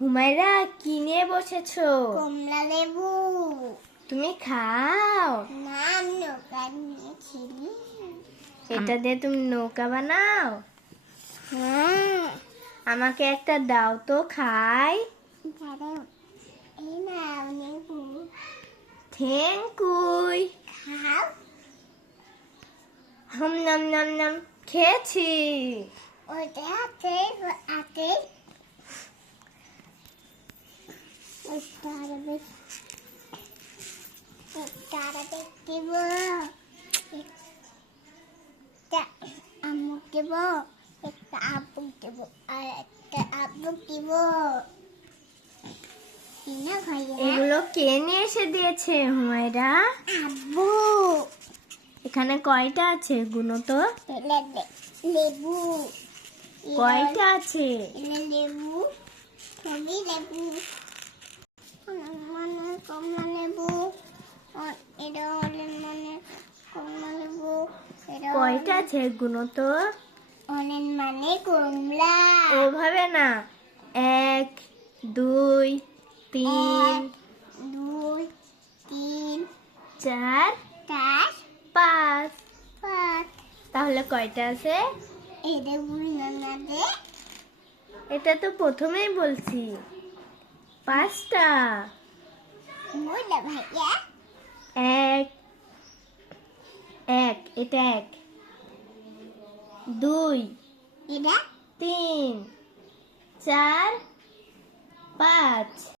হুমায়রা কি নিয়ে বসেছো? কমলা লেবু। তুমি খাও। না, আমি নৌকা নিয়েছি। এটা দিয়ে তুমি নৌকা বানাও? হ্যাঁ। আমাকে একটা দাও তো খাই। দাঁড়াও, এই নাও লেবু। Thank you. খাও। হাম নাম নাম নাম খেয়েছি। ওটা আছে আছে। একটা দেব, একটা আমুক দেব, একটা আব্বু দেব, আর একটা আব্বু দেব। না ভাইয়া, এগুলো কে নিয়ে এসে দিয়েছে হুমায়রা? আব্বু। এখানে কয়টা আছে গুনো তো? লেবু। কয়টা আছে? লেবু, সবই লেবু। মানে কমলা লেবু, এটা হলে মানে কমলা লেবু। কয়টা আছে গুনো তো? অনেক মানে কমলা। ওভাবে না, 1 2 3 2 3 4 4 5। 5। তাহলে কয়টা আছে? এটা বুঝলাম না যে। এটা তো প্রথমেই বলছি, 5টা। বুঝলাম ভাইয়া। 1 1, এটা 1 2 এটা 3 4 5।